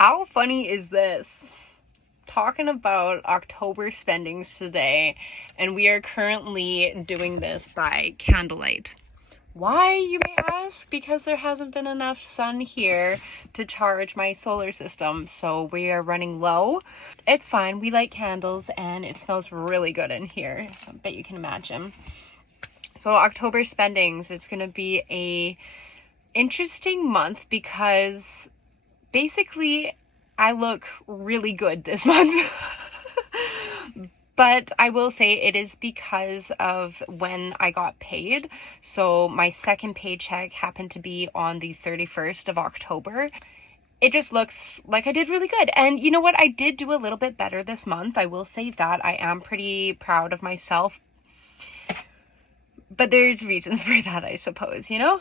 How funny is this? Talking about October spendings today, and we are currently doing this by candlelight. Why, you may ask? Because there hasn't been enough sun here to charge my solar system, so we are running low. It's fine, we light candles and it smells really good in here, so I bet you can imagine. So October spendings, it's gonna be a interesting month because basically I look really good this month. But I will say it is because of when I got paid. So my second paycheck happened to be on the 31st of October. It just looks like I did really good. And you know what? I did do a little bit better this month. I will say that. I am pretty proud of myself. But there's reasons for that, I suppose, you know?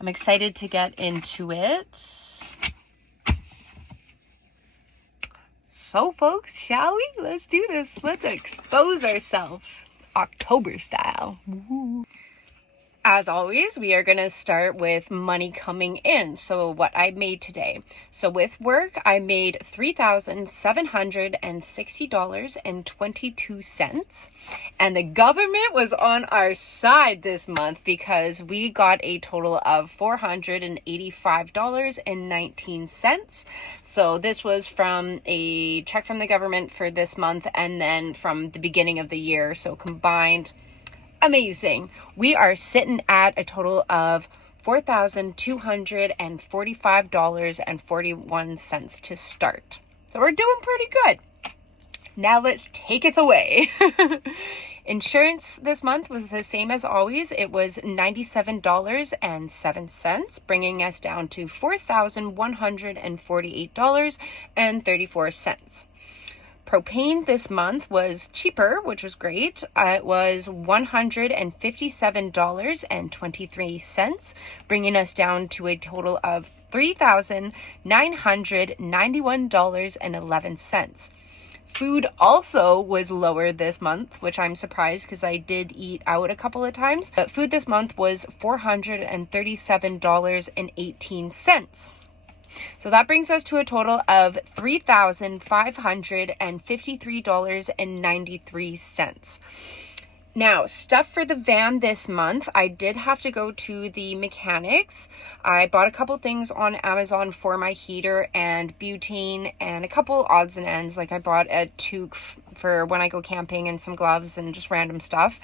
I'm excited to get into it. So folks, shall we? Let's do this. Let's expose ourselves October style. Woo. As always, we are going to start with money coming in. So what I made today. So with work, I made $3,760.22. And the government was on our side this month because we got a total of $485.19. So this was from a check from the government for this month and then from the beginning of the year. So combined, amazing. We are sitting at a total of $4,245.41 to start. So we're doing pretty good. Now let's take it away. Insurance this month was the same as always. It was $97.07, bringing us down to $4,148.34. Propane this month was cheaper, which was great. It was $157.23, bringing us down to a total of $3,991.11. Food also was lower this month, which I'm surprised because I did eat out a couple of times. But food this month was $437.18. So that brings us to a total of $3,553.93. Now, stuff for the van this month, I did have to go to the mechanics. I bought a couple things on Amazon for my heater and butane and a couple odds and ends. Like I bought a toque for when I go camping and some gloves and just random stuff.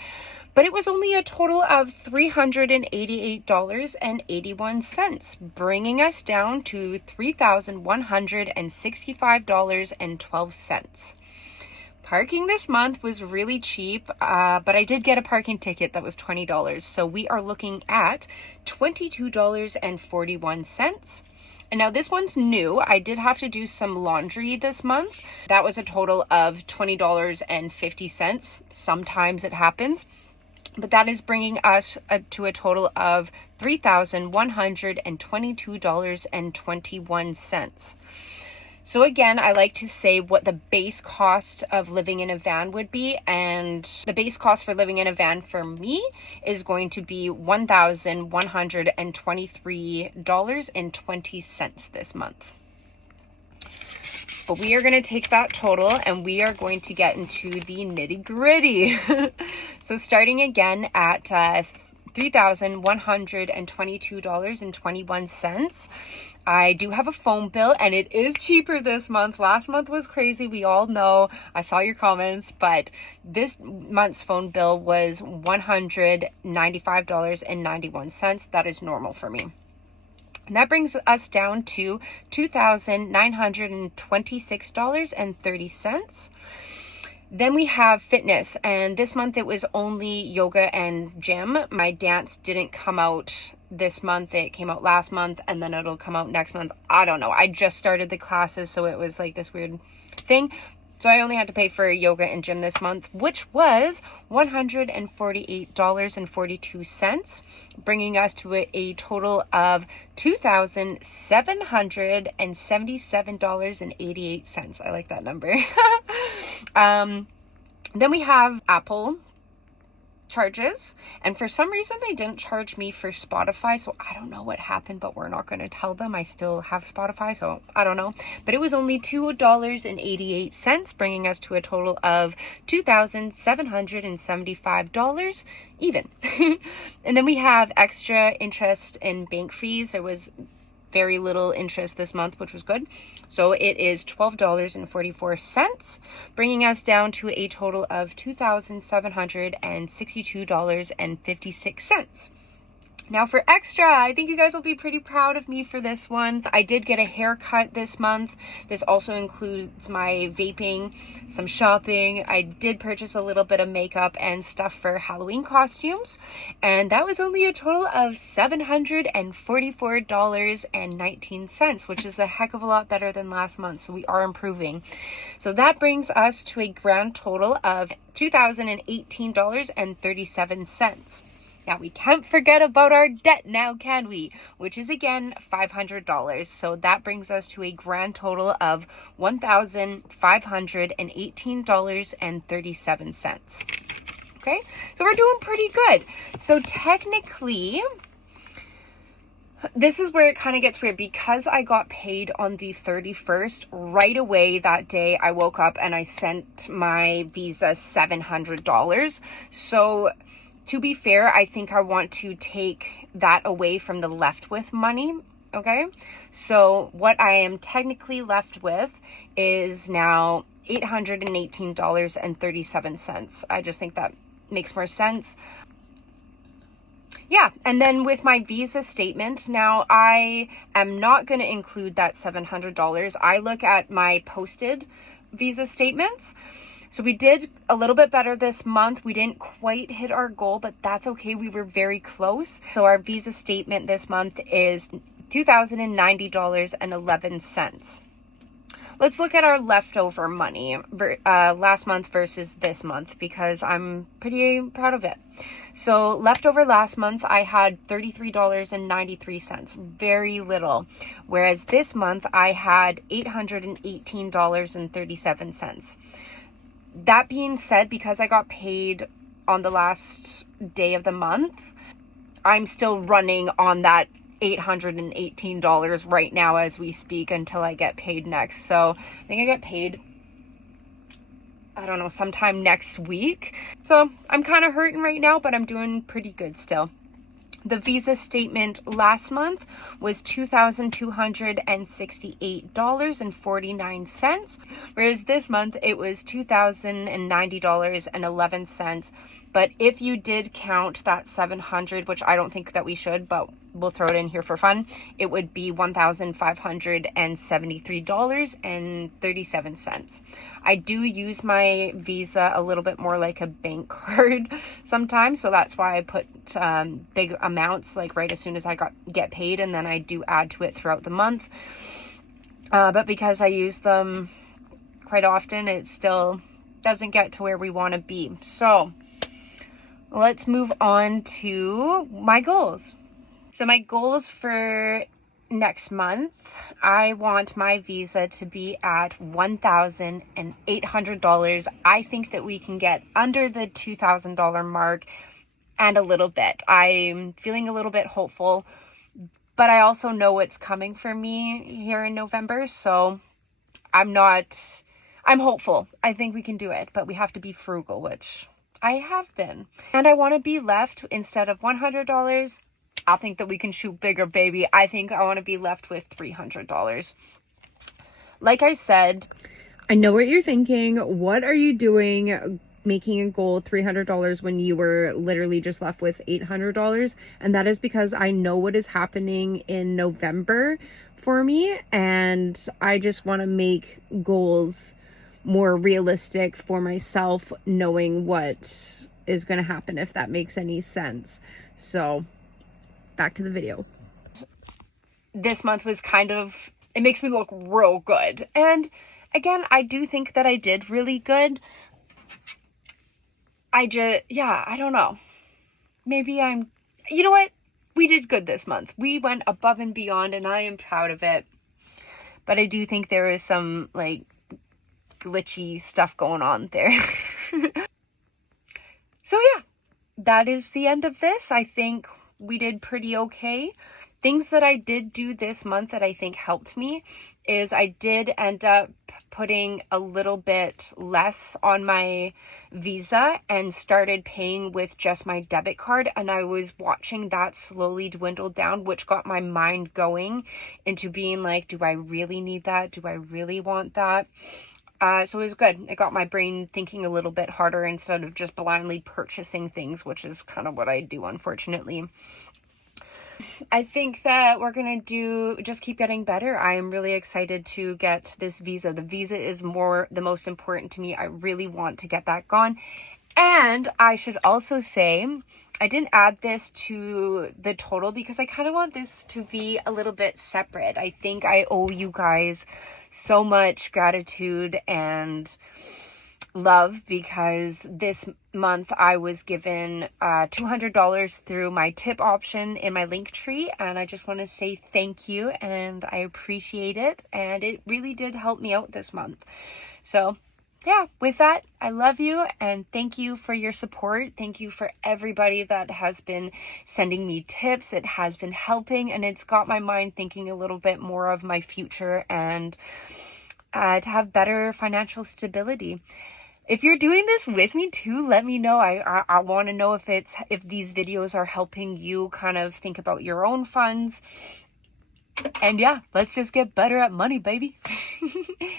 But it was only a total of $388.81, bringing us down to $3,165.12. Parking this month was really cheap, but I did get a parking ticket that was $20. So we are looking at $22.41. And now this one's new. I did have to do some laundry this month. That was a total of $20.50. Sometimes it happens. But that is bringing us to a total of $3,122.21. So again, I like to say what the base cost of living in a van would be. And the base cost for living in a van for me is going to be $1,123.20 this month. But we are going to take that total and we are going to get into the nitty gritty. So starting again at $3,122.21. I do have a phone bill and it is cheaper this month. Last month was crazy. We all know. I saw your comments, but this month's phone bill was $195.91. That is normal for me. And that brings us down to $2,926.30. Then we have fitness, and this month it was only yoga and gym. My dance didn't come out this month. It came out last month, and then it'll come out next month. I don't know. I just started the classes, so it was like this weird thing. So I only had to pay for yoga and gym this month, which was $148.42, bringing us to a total of $2,777.88. I like that number. Then we have Apple. charges, and for some reason they didn't charge me for Spotify, so I don't know what happened, but we're not going to tell them. I still have Spotify, so I don't know, but it was only $2.88, bringing us to a total of $2,775 even. And then we have extra interest in bank fees. There was very little interest this month, which was good. So it is $12.44, bringing us down to a total of $2,762.56. Now for extra, I think you guys will be pretty proud of me for this one. I did get a haircut this month. This also includes my vaping, some shopping. I did purchase a little bit of makeup and stuff for Halloween costumes, and that was only a total of $744.19, which is a heck of a lot better than last month, so we are improving. So that brings us to a grand total of $2,018.37. Now, we can't forget about our debt now, can we? Which is, again, $500. So that brings us to a grand total of $1,518.37. Okay, so we're doing pretty good. So technically, this is where it kind of gets weird, because I got paid on the 31st. Right away that day, I woke up and I sent my Visa $700. So to be fair, I think I want to take that away from the left with money, okay? So what I am technically left with is now $818.37. I just think that makes more sense. Yeah, and then with my Visa statement, now I am not going to include that $700. I look at my posted Visa statements. So we did a little bit better this month. We didn't quite hit our goal, but that's okay. We were very close. So our Visa statement this month is $2,090.11. Let's look at our leftover money last month versus this month, because I'm pretty proud of it. So leftover last month, I had $33.93, very little. Whereas this month, I had $818.37. That being said, because I got paid on the last day of the month, I'm still running on that $818 right now as we speak until I get paid next. So I think I get paid, I don't know, sometime next week. So I'm kind of hurting right now, but I'm doing pretty good still. The Visa statement last month was $2,268.49, whereas this month it was $2,090.11. But if you did count that $700, which I don't think that we should, but we'll throw it in here for fun, it would be $1,573.37. I do use my Visa a little bit more like a bank card sometimes, so that's why I put big amounts like right as soon as I get paid, and then I do add to it throughout the month. But because I use them quite often, it still doesn't get to where we want to be. So let's move on to my goals. So my goals for next month, I want my Visa to be at $1,800. I think that we can get under the $2,000 mark and a little bit. I'm feeling a little bit hopeful, but I also know what's coming for me here in November, so I'm hopeful. I think we can do it, but we have to be frugal, which I have been. And I want to be left, instead of $100, I think that we can shoot bigger, baby. I think I want to be left with $300. Like I said, I know what you're thinking. What are you doing making a goal $300 when you were literally just left with $800? And that is because I know what is happening in November for me, and I just want to make goals more realistic for myself, knowing what is going to happen, if that makes any sense. So back to the video. This month was it makes me look real good. And again, I do think that I did really good. I don't know. Maybe you know what? We did good this month. We went above and beyond, and I am proud of it. But I do think there is some, glitchy stuff going on there. So yeah, that is the end of this. I think we did pretty okay. Things that I did do this month that I think helped me is I did end up putting a little bit less on my Visa and started paying with just my debit card, and I was watching that slowly dwindle down, which got my mind going into being like, do I really need that? Do I really want that? So it was good. It got my brain thinking a little bit harder instead of just blindly purchasing things, which is kind of what I do, unfortunately. I think that we're going to just keep getting better. I am really excited to get this visa. The visa is the most important to me. I really want to get that gone. And I should also say, I didn't add this to the total because I kind of want this to be a little bit separate. I think I owe you guys so much gratitude and love because this month I was given $200 through my tip option in my link tree, and I just want to say thank you and I appreciate it, and it really did help me out this month. So yeah, with that, I love you and thank you for your support. Thank you for everybody that has been sending me tips. It has been helping, and it's got my mind thinking a little bit more of my future and to have better financial stability. If you're doing this with me too, let me know. I want to know if these videos are helping you kind of think about your own funds. And yeah, let's just get better at money, baby.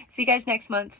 See you guys next month.